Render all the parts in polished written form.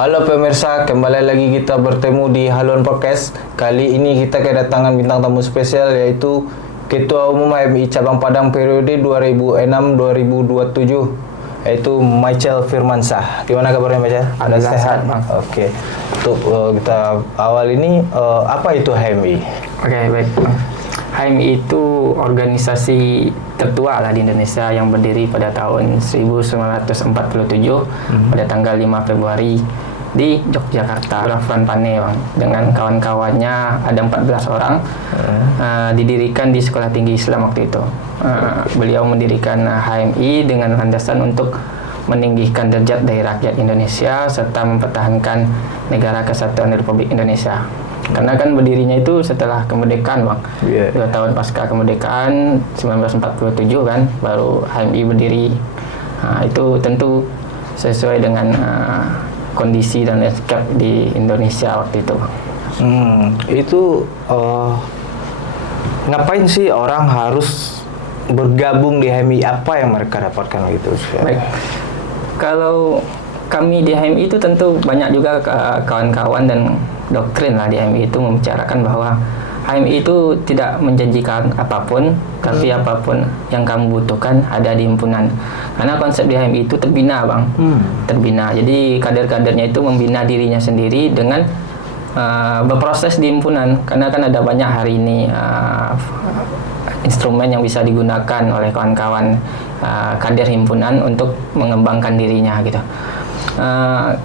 Halo pemirsa, kembali lagi kita bertemu di Halon Podcast. Kali ini kita kedatangan bintang tamu spesial yaitu Ketua Umum HMI Cabang Padang periode 2006-2027 yaitu Michael Firmansyah. Gimana kabarnya Michael? Ada sehat, Bang. Oke. Untuk kita awal ini apa itu HMI? Oke, baik. HMI itu organisasi tertua lah di Indonesia yang berdiri pada tahun 1947 pada tanggal 5 Februari di Yogyakarta, Front Pane, Bang. Dengan kawan-kawannya ada 14 orang. Didirikan di Sekolah Tinggi Islam waktu itu. Beliau mendirikan HMI dengan landasan untuk meninggikan derajat dari rakyat Indonesia serta mempertahankan negara kesatuan Republik Indonesia. Karena kan berdirinya itu setelah kemerdekaan, Bang. 2 tahun pasca kemerdekaan 1947 kan baru HMI berdiri. Itu tentu sesuai dengan kondisi dan landscape di Indonesia waktu itu. Itu ngapain sih orang harus bergabung di HMI? Apa yang mereka dapatkan gitu? Baik. Kalau kami di HMI itu tentu banyak juga kawan-kawan dan doktrin lah di HMI itu membicarakan bahwa HMI itu tidak menjanjikan apapun, tapi apapun yang kamu butuhkan ada di himpunan. Karena konsep di HMI itu terbina, Bang. Terbina. Jadi kader-kadernya itu membina dirinya sendiri dengan berproses di himpunan. Karena kan ada banyak hari ini instrumen yang bisa digunakan oleh kawan-kawan kader himpunan untuk mengembangkan dirinya gitu.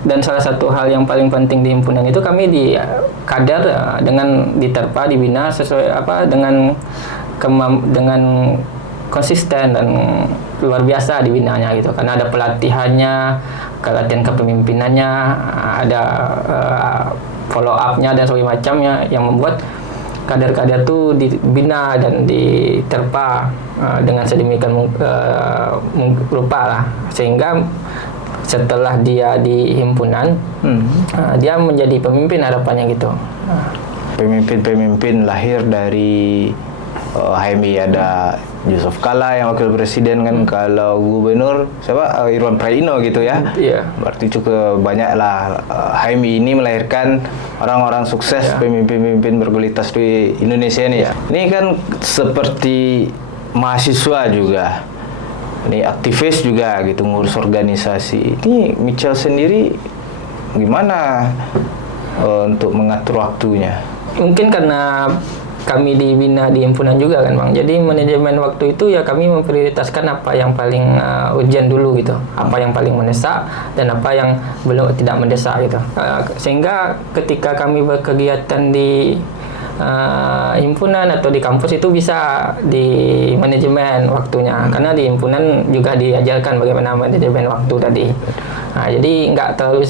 Dan salah satu hal yang paling penting di himpunan itu kami di kader dengan diterpa dibina sesuai dengan konsisten dan luar biasa dibinanya gitu, karena ada pelatihannya, latihan kepemimpinannya, ada follow up-nya dan sebagainya macamnya yang membuat kader-kader itu dibina dan diterpa dengan sedemikian rupa lah, sehingga setelah dia di himpunan dia menjadi pemimpin harapannya gitu. Pemimpin-pemimpin lahir dari HMI ada Yusuf Kala yang wakil presiden kan, kalau gubernur siapa, Irwan Prayitno gitu ya. Berarti cukup banyak lah HMI ini melahirkan orang-orang sukses, pemimpin-pemimpin berkualitas di Indonesia nih. Ini kan seperti mahasiswa juga, ini aktivis juga gitu, ngurus organisasi. Ini Michael sendiri gimana untuk mengatur waktunya? Mungkin karena kami dibina di himpunan juga kan, Bang. Jadi manajemen waktu itu ya kami memprioritaskan apa yang paling urgent dulu gitu, apa yang paling mendesak dan apa yang tidak mendesak gitu. Sehingga ketika kami berkegiatan di himpunan atau di kampus itu bisa di manajemen waktunya, karena di himpunan juga diajarkan bagaimana manajemen waktu tadi. Jadi nggak terlalu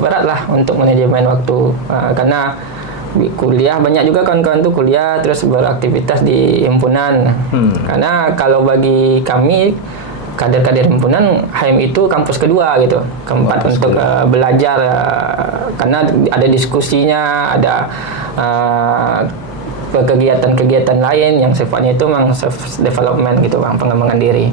berat lah untuk manajemen waktu, karena kuliah banyak juga kawan-kawan tuh kuliah terus beraktivitas di himpunan. Karena kalau bagi kami kader-kader himpunan, HMI itu kampus kedua gitu, tempat untuk belajar, karena ada diskusinya, ada kegiatan-kegiatan lain yang sifatnya itu memang self development gitu, Bang, pengembangan diri.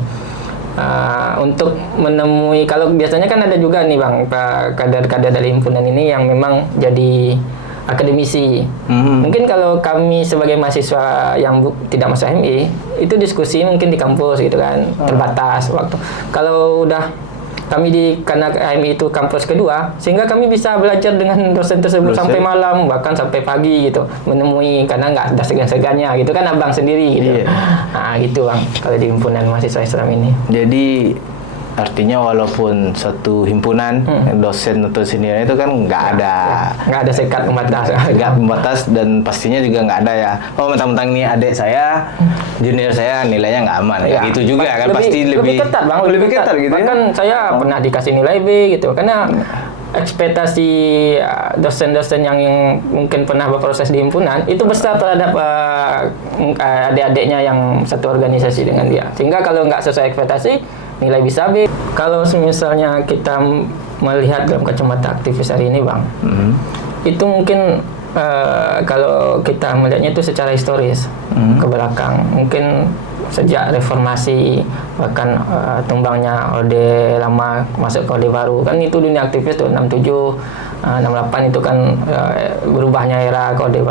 Untuk menemui, kalau biasanya kan ada juga nih, Bang, kader-kader dari himpunan ini yang memang jadi akademisi. Mungkin kalau kami sebagai mahasiswa yang tidak masuk HMI itu diskusi mungkin di kampus gitu kan, terbatas waktu. Kalau udah kami karena HMI itu kampus kedua, sehingga kami bisa belajar dengan dosen tersebut sampai malam, bahkan sampai pagi gitu, menemui, karena nggak ada segan-segannya gitu kan, abang sendiri gitu. Gitu, Bang, kalau di himpunan mahasiswa Islam ini. Jadi artinya walaupun satu himpunan dosen atau senior itu kan nggak ada sekat pembatas, nggak pembatas, dan pastinya juga nggak ada ya, mentang-mentang ini adik saya, junior saya nilainya nggak aman ya, gitu juga kan, pasti lebih ketat, Bang, lebih ketat gitu. Bahkan saya pernah dikasih nilai B gitu, karena ekspektasi dosen-dosen yang mungkin pernah berproses di himpunan itu besar terhadap adik-adiknya yang satu organisasi dengan dia, sehingga kalau nggak sesuai ekspektasi nilai bisa B. Kalau misalnya kita melihat dalam kacamata aktivis hari ini, Bang, itu mungkin kalau kita melihatnya itu secara historis ke belakang, mungkin sejak reformasi, bahkan tumbangnya Orde Lama masuk ke Orde Baru, kan itu dunia aktivis tuh 67 68 itu kan berubahnya era ke Orde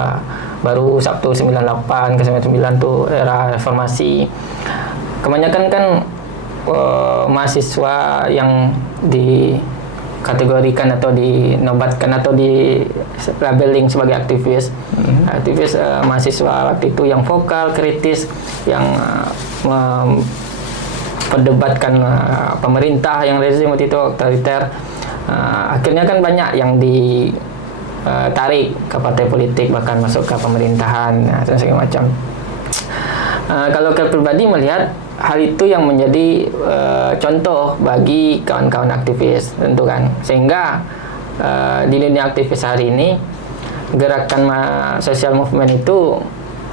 Baru, Sabtu 98 ke 99 tuh era reformasi. Kebanyakan kan mahasiswa yang dikategorikan atau dinobatkan atau di labeling sebagai aktivis. Aktivis mahasiswa waktu itu yang vokal, kritis, yang memperdebatkan pemerintah yang rezim waktu itu otoriter. Akhirnya kan banyak yang ditarik ke partai politik, bahkan masuk ke pemerintahan dan segala macam. Kalau saya pribadi melihat hal itu yang menjadi contoh bagi kawan-kawan aktivis tentu kan, sehingga di dunia aktivis hari ini gerakan social movement itu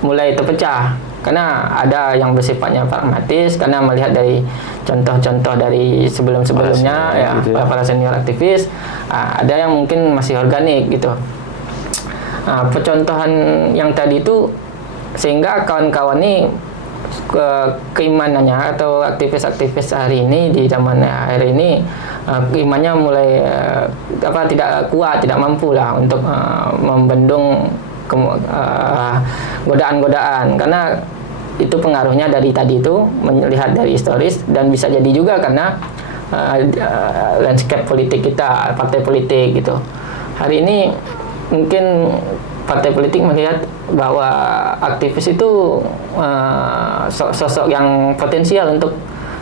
mulai terpecah karena ada yang bersifatnya pragmatis karena melihat dari contoh-contoh dari sebelum-sebelumnya para senior aktivis, ada yang mungkin masih organik gitu. Percontohan yang tadi itu sehingga kawan-kawan ini keimanannya atau aktivis-aktivis hari ini di zaman hari ini keimannya mulai tidak kuat, tidak mampu lah untuk membendung godaan-godaan, karena itu pengaruhnya dari tadi itu melihat dari historis, dan bisa jadi juga karena landscape politik kita, partai politik gitu. Hari ini mungkin partai politik melihat bahwa aktivis itu sosok yang potensial untuk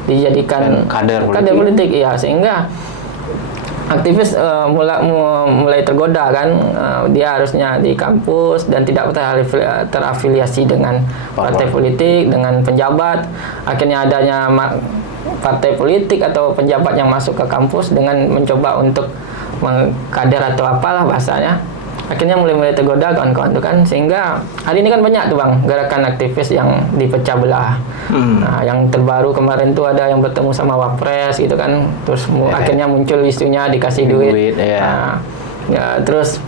dijadikan kader politik, ya, sehingga aktivis mulai tergoda kan, dia harusnya di kampus dan tidak terafiliasi dengan partai politik, dengan penjabat. Akhirnya adanya partai politik atau penjabat yang masuk ke kampus dengan mencoba untuk mengkader atau apalah bahasanya, akhirnya mulai tergoda kawan-kawan itu kan, sehingga hari ini kan banyak tuh Bang gerakan aktivis yang dipecah belah. Yang terbaru kemarin tuh ada yang bertemu sama Wapres gitu kan, terus akhirnya muncul isunya dikasih duit. Terus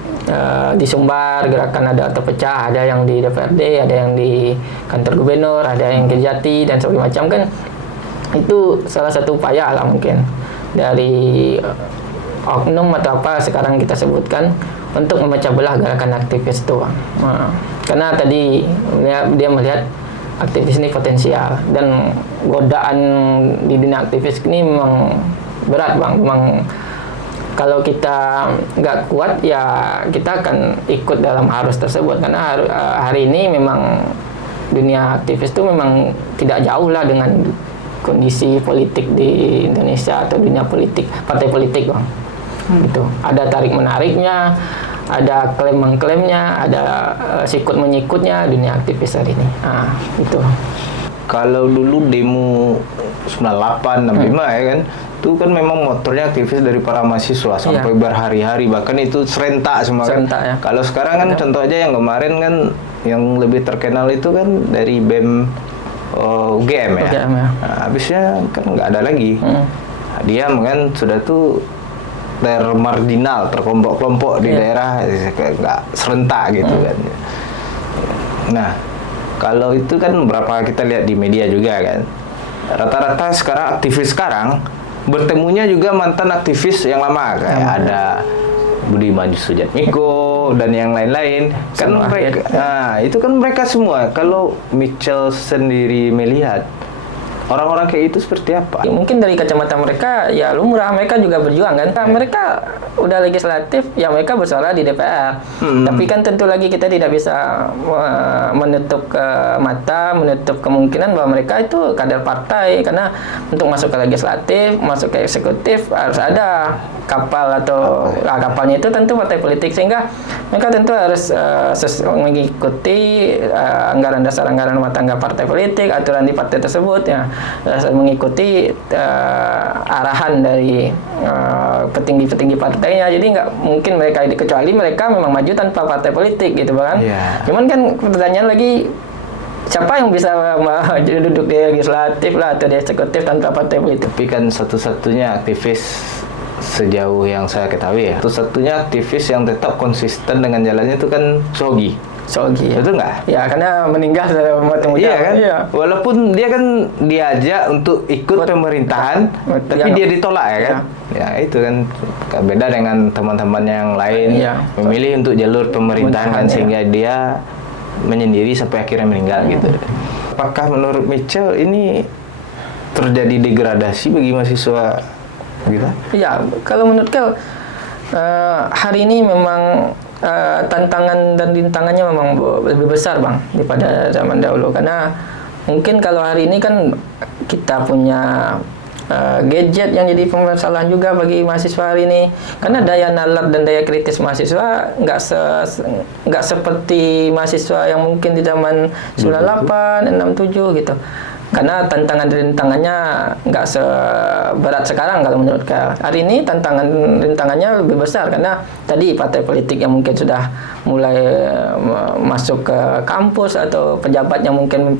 di Sumbar gerakan ada terpecah, ada yang di DPRD, ada yang di kantor gubernur, ada yang ke Jati dan segala macam kan. Itu salah satu upaya lah mungkin dari oknum atau apa sekarang kita sebutkan untuk memecah belah gerakan aktivis itu Bang. Karena tadi dia melihat aktivis ini potensial, dan godaan di dunia aktivis ini memang berat Bang. Memang kalau kita nggak kuat ya kita akan ikut dalam arus tersebut, karena hari ini memang dunia aktivis itu memang tidak jauh lah dengan kondisi politik di Indonesia atau dunia politik, partai politik Bang. Gitu. Ada tarik menariknya, ada klaim mengklaimnya, ada sikut menyikutnya dunia aktivis hari ini. Itu. Kalau dulu demo 98, 65 ya kan, itu kan memang motornya aktivis dari para mahasiswa sampai berhari-hari, bahkan itu serentak semua kan. Ya. Kalau sekarang kan contoh aja yang kemarin kan yang lebih terkenal itu kan dari BEM UGM ya. UGM, ya. Habisnya kan nggak ada lagi. Diam kan, sudah tuh termarginal, terkelompok-kelompok di daerah, nggak serentak gitu kan. Nah, kalau itu kan berapa kita lihat di media juga kan, rata-rata sekarang aktivis sekarang bertemunya juga mantan aktivis yang lama, kayak ada Budiman Sujatmiko dan yang lain-lain kan mereka. Itu kan mereka semua. Kalau Mitchell sendiri melihat orang-orang kayak itu seperti apa? Ya, mungkin dari kacamata mereka ya lumrah, mereka juga berjuang kan. Mereka udah legislatif, ya mereka bersuara di DPR. Tapi kan tentu lagi kita tidak bisa menutup mata, menutup kemungkinan bahwa mereka itu kader partai, karena untuk masuk ke legislatif, masuk ke eksekutif harus ada kapal atau kapalnya itu tentu partai politik, sehingga mereka tentu harus mengikuti anggaran dasar, anggaran rumah tangga partai politik, aturan di partai tersebut ya, mengikuti arahan dari petinggi-petinggi partainya. Jadi nggak mungkin mereka, kecuali mereka memang maju tanpa partai politik gitu kan. Cuman kan pertanyaan lagi, siapa yang bisa duduk di legislatif lah atau di eksekutif tanpa partai politik? Tapi kan satu-satunya aktivis sejauh yang saya ketahui ya, satu-satunya aktivis yang tetap konsisten dengan jalannya itu kan Sogi. Zoologi. Ya. Betul nggak? Ya, karena meninggal waktu muda. Iya kan? Iya. Walaupun dia kan diajak untuk ikut pemerintahan, tapi dia ditolak ya kan? Ya itu kan beda dengan teman-teman yang lain memilih untuk jalur pemerintahan kan, sehingga dia menyendiri sampai akhirnya meninggal gitu. Apakah menurut Mitchell ini terjadi degradasi bagi mahasiswa kita? Iya, kalau menurut Kel, hari ini memang tantangan dan rintangannya memang lebih besar bang daripada zaman dahulu, karena mungkin kalau hari ini kan kita punya gadget yang jadi permasalahan juga bagi mahasiswa hari ini, karena daya nalar dan daya kritis mahasiswa nggak seperti mahasiswa yang mungkin di zaman 98, 67 gitu. Karena tantangan rintangannya nggak seberat sekarang kalau menurut saya. Hari ini rintangannya lebih besar karena tadi partai politik yang mungkin sudah mulai masuk ke kampus, atau pejabat yang mungkin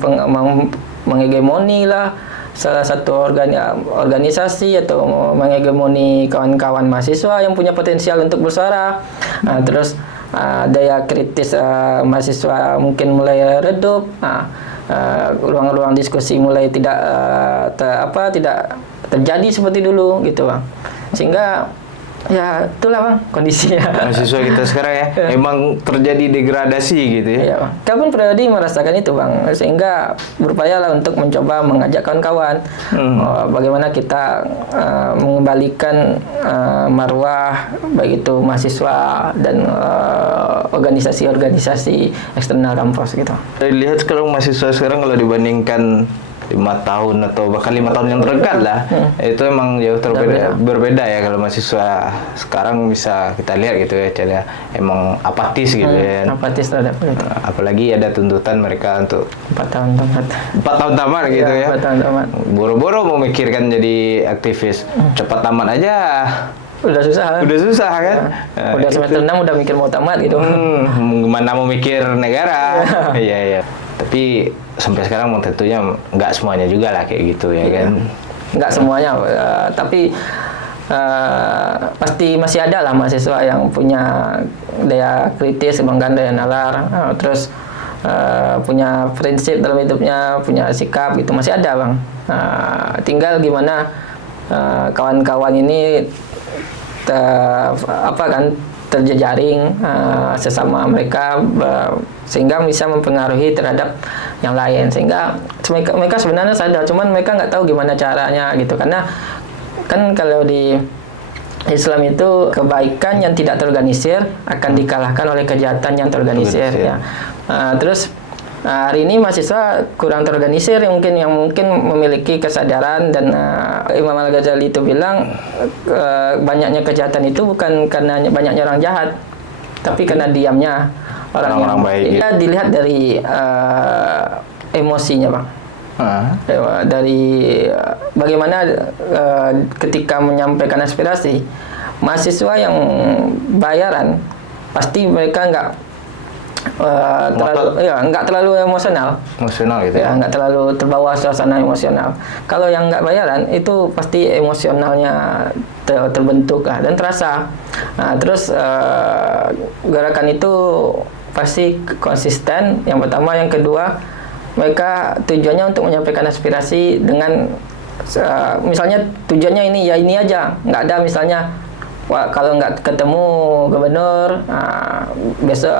menghegemoni lah salah satu organisasi, atau menghegemoni kawan-kawan mahasiswa yang punya potensial untuk bersuara. Terus daya kritis mahasiswa mungkin mulai redup. Ruang-ruang diskusi mulai tidak terjadi seperti dulu gitu bang, sehingga ya itulah bang kondisinya. Mahasiswa kita sekarang ya emang terjadi degradasi gitu ya. Iya bang, kita pun pribadi merasakan itu bang, sehingga berupayalah untuk mencoba mengajak kawan-kawan bagaimana kita mengembalikan marwah baik itu mahasiswa dan organisasi-organisasi eksternal kampus gitu. Lihat sekarang mahasiswa sekarang kalau dibandingkan 5 tahun atau bahkan 5 tahun yang terdekat lah, itu emang jauh berbeda ya. Kalau mahasiswa sekarang bisa kita lihat gitu ya, cara emang apatis gitu ya. Apatis terhadap itu. Apalagi ada tuntutan mereka untuk 4 tahun tamat. 4 tahun tamat gitu ya. 4 tahun tamat. Boro-boro memikirkan jadi aktivis, cepat tamat aja. Udah susah kan? Udah semester 6 udah mikir mau tamat gitu. Gimana mau mikir negara? Iya. Tapi sampai sekarang tentunya nggak semuanya juga lah kayak gitu ya kan? Nggak semuanya, tapi pasti masih ada lah mahasiswa yang punya daya kritis, kebanggaan daya nalar, terus punya prinsip dalam hidupnya, punya sikap gitu, masih ada bang. Tinggal gimana kawan-kawan ini terjejaring sesama mereka, sehingga bisa mempengaruhi terhadap yang lain, sehingga mereka sebenarnya sadar, cuman mereka nggak tahu gimana caranya gitu, karena kan kalau di Islam itu kebaikan yang tidak terorganisir akan dikalahkan oleh kejahatan yang terorganisir ya. Terus hari ini mahasiswa kurang terorganisir, yang mungkin memiliki kesadaran, dan Imam Al-Ghazali itu bilang banyaknya kejahatan itu bukan karena banyaknya orang jahat, tapi karena diamnya orang baik. Kita dilihat dari emosinya bang. Dari bagaimana ketika menyampaikan aspirasi, mahasiswa yang bayaran pasti mereka nggak terlalu emosional gitu ya, nggak terlalu terbawa suasana emosional. Kalau yang nggak bayaran itu pasti emosionalnya terbentuk dan terasa. Terus gerakan itu pasti konsisten, yang pertama. Yang kedua, mereka tujuannya untuk menyampaikan aspirasi dengan misalnya tujuannya ini aja, nggak ada misalnya kalau nggak ketemu gubernur besok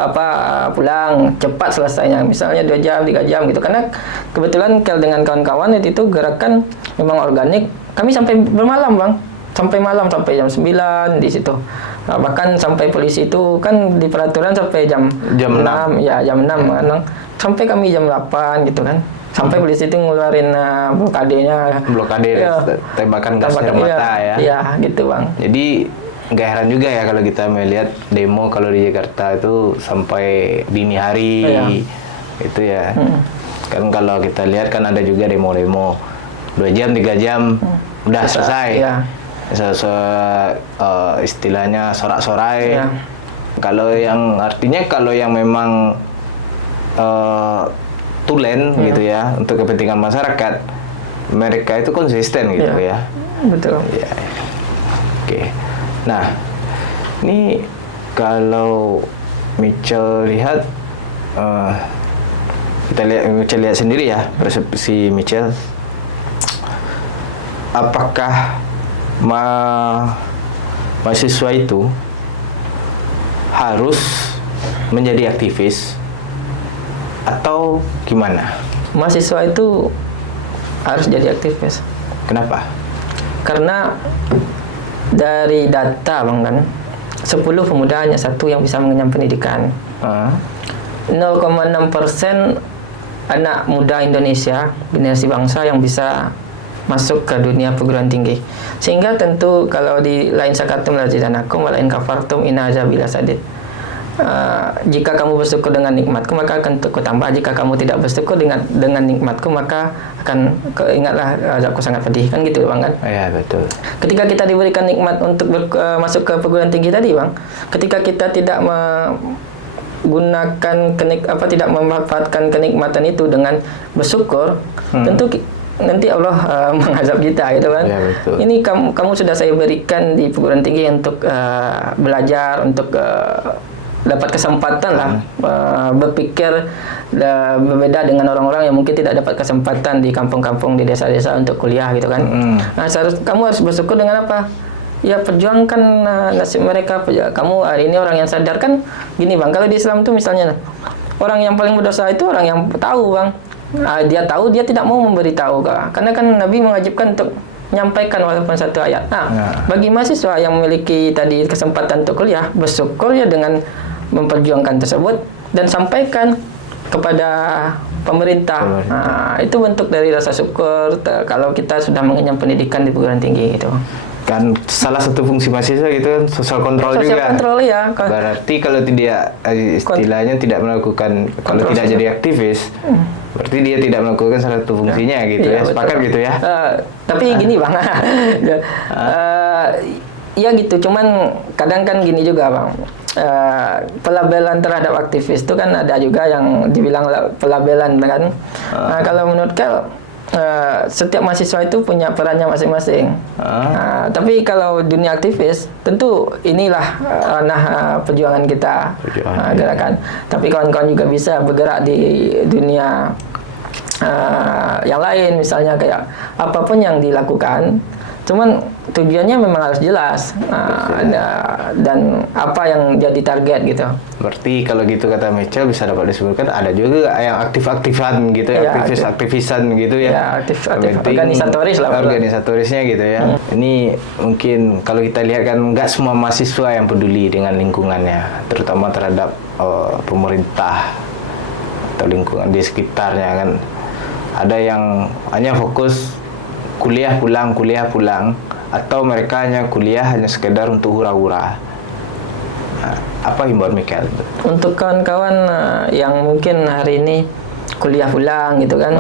pulang cepat selesainya, misalnya 2 jam 3 jam gitu. Karena kebetulan dengan kawan-kawan itu gerakan memang organik, kami sampai bermalam bang, sampai malam, sampai jam 9 di situ. Bahkan sampai polisi itu kan di peraturan sampai jam 6 ya, jam 6 kan, sampai kami jam 8 gitu kan, sampai polisi itu ngeluarin blokade ya, tembakan gas air mata ya gitu bang. Jadi nggak heran juga ya kalau kita melihat demo kalau di Jakarta itu sampai dini hari itu ya. Kan kalau kita lihat kan ada juga demo-demo 2 jam 3 jam udah selesai. Istilahnya sorak-sorai. Kalau yang artinya kalau yang memang tulen gitu ya untuk kepentingan masyarakat, mereka itu konsisten gitu ya. Betul. Ya. Oke. Nah, ini kalau Mitchell lihat kita lihat sendiri ya persepsi Michelle. Apakah mahasiswa itu harus menjadi aktivis atau gimana? Mahasiswa itu harus jadi aktivis. Kenapa? Karena dari data Bang kan, 10 pemuda hanya satu yang bisa mengenyam pendidikan. 0,6% anak muda Indonesia, generasi bangsa yang bisa masuk ke dunia perguruan tinggi. Sehingga tentu kalau di lain sakatum la zidanakum wa lain kafartum inna azabila sadid. Jika kamu bersyukur dengan nikmatku maka akan kutambah, jika kamu tidak bersyukur dengan nikmatku maka akan ingatlah azabku sangat pedih, kan gitu Bang kan? Iya betul. Ketika kita diberikan nikmat untuk masuk ke perguruan tinggi tadi Bang, ketika kita tidak menggunakan tidak memanfaatkan kenikmatan itu dengan bersyukur, tentu nanti Allah mengazab kita gitu kan. Ya, betul. Ini kamu sudah saya berikan di perguruan tinggi untuk belajar, untuk dapat kesempatan lah berpikir berbeda dengan orang-orang yang mungkin tidak dapat kesempatan di kampung-kampung, di desa-desa untuk kuliah gitu kan. Nah, kamu harus bersyukur dengan apa? Ya perjuangkan nasib mereka. Kamu hari ini orang yang sadar kan gini Bang, kalau di Islam tuh misalnya orang yang paling berdosa itu orang yang tahu Bang. Dia tahu, dia tidak mau memberitahu karena kan Nabi mewajibkan untuk menyampaikan walaupun satu ayat. Bagi mahasiswa yang memiliki tadi kesempatan untuk kuliah, bersyukur ya dengan memperjuangkan tersebut dan sampaikan kepada pemerintah. Itu bentuk dari rasa syukur kalau kita sudah mengenyam pendidikan di perguruan tinggi gitu. Kan salah satu fungsi mahasiswa gitu kan sosial kontrol juga. Sosial kontrol ya. Berarti kalau tidak istilahnya tidak melakukan, kalau tidak jadi aktivis, berarti dia tidak melakukan salah satu fungsinya gitu ya. Sepakat gitu ya. Tapi gini Bang. Ya gitu, cuman kadang kan gini juga Bang. Pelabelan terhadap aktivis itu kan ada juga yang dibilang pelabelan kan. Kalau menurut Kel, setiap mahasiswa itu punya perannya masing-masing. Tapi kalau dunia aktivis, tentu inilah ranah perjuangan kita, gerakan. Tapi kawan-kawan juga bisa bergerak di dunia yang lain, misalnya kayak apapun yang dilakukan. Cuman tujuannya memang harus jelas dan apa yang jadi target gitu. Berarti kalau gitu kata Michelle bisa dapat disebutkan ada juga yang aktif-aktifan gitu ya, aktivisan gitu ya. Ya, aktif organisatoris lah. Organisatorisnya gitu ya. Ini mungkin kalau kita lihat kan nggak semua mahasiswa yang peduli dengan lingkungannya, terutama terhadap pemerintah atau lingkungan di sekitarnya kan. Ada yang hanya fokus kuliah pulang, atau mereka hanya kuliah hanya sekedar untuk hura-hura. Apa himbauan Michael? Untuk kawan-kawan yang mungkin hari ini kuliah pulang gitu kan,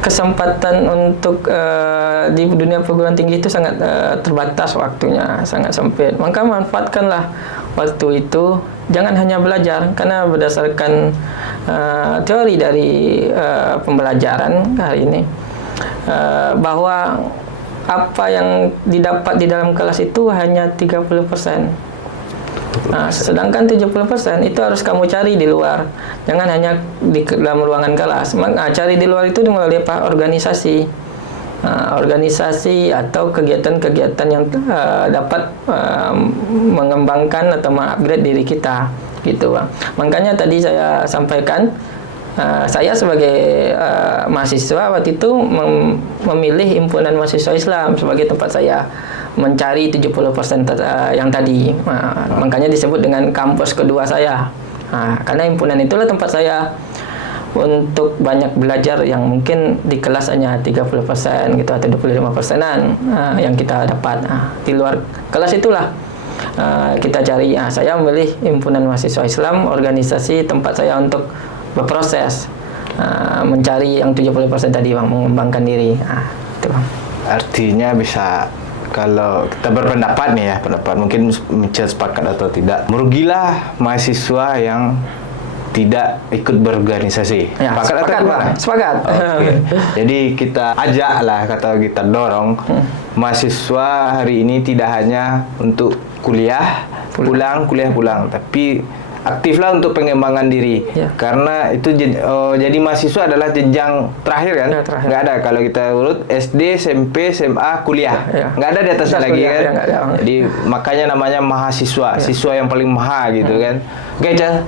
kesempatan untuk di dunia perguruan tinggi itu sangat terbatas waktunya, sangat sempit. Maka manfaatkanlah waktu itu, jangan hanya belajar, karena berdasarkan teori dari pembelajaran hari ini, bahwa apa yang didapat di dalam kelas itu hanya 30%. Sedangkan 70% itu harus kamu cari di luar. Jangan hanya di dalam ruangan kelas. Cari di luar itu melalui organisasi. Organisasi atau kegiatan-kegiatan yang dapat mengembangkan atau mengupgrade diri kita, gitu Bang. Makanya tadi saya sampaikan, saya sebagai mahasiswa waktu itu memilih himpunan mahasiswa Islam sebagai tempat saya mencari 70% yang tadi. Makanya disebut dengan kampus kedua saya. Karena himpunan itulah tempat saya untuk banyak belajar yang mungkin di kelas hanya 30% gitu atau 25%-an yang kita dapat. Di luar kelas itulah kita cari. Saya memilih himpunan mahasiswa Islam, organisasi tempat saya untuk berproses mencari yang 70% tadi Bang, mengembangkan diri. Itu Bang. Artinya bisa, kalau kita berpendapat nih ya, pendapat mungkin sepakat atau tidak, merugilah mahasiswa yang tidak ikut berorganisasi. Ya, sepakat Bang. Sepakat. Okay. Jadi kita ajak lah, kata kita dorong mahasiswa hari ini tidak hanya untuk kuliah pulang, tapi aktiflah untuk pengembangan diri. Ya. Karena itu jadi mahasiswa adalah jenjang terakhir kan? Ya, terakhir. Nggak ada kalau kita urut SD, SMP, SMA, kuliah. Ya. Nggak ada di atasnya lagi Kuliah, kan? ya, nggak ada. Jadi makanya namanya mahasiswa, siswa yang paling maha gitu kan. Oke, Cal.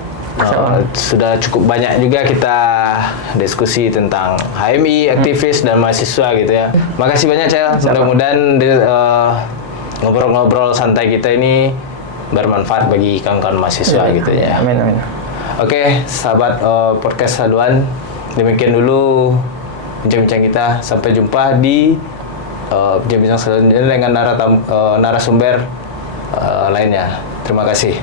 Sudah cukup banyak juga kita diskusi tentang HMI, aktivis dan mahasiswa gitu ya. Makasih banyak, Cal. Mudah-mudahan ngobrol-ngobrol santai kita ini bermanfaat bagi kawan-kawan mahasiswa gitu ya. Amin, amin. Oke, sahabat podcast Haluan, demikian dulu bincang-bincang kita. Sampai jumpa di bincang-bincang selanjutnya dengan narasumber lainnya. Terima kasih.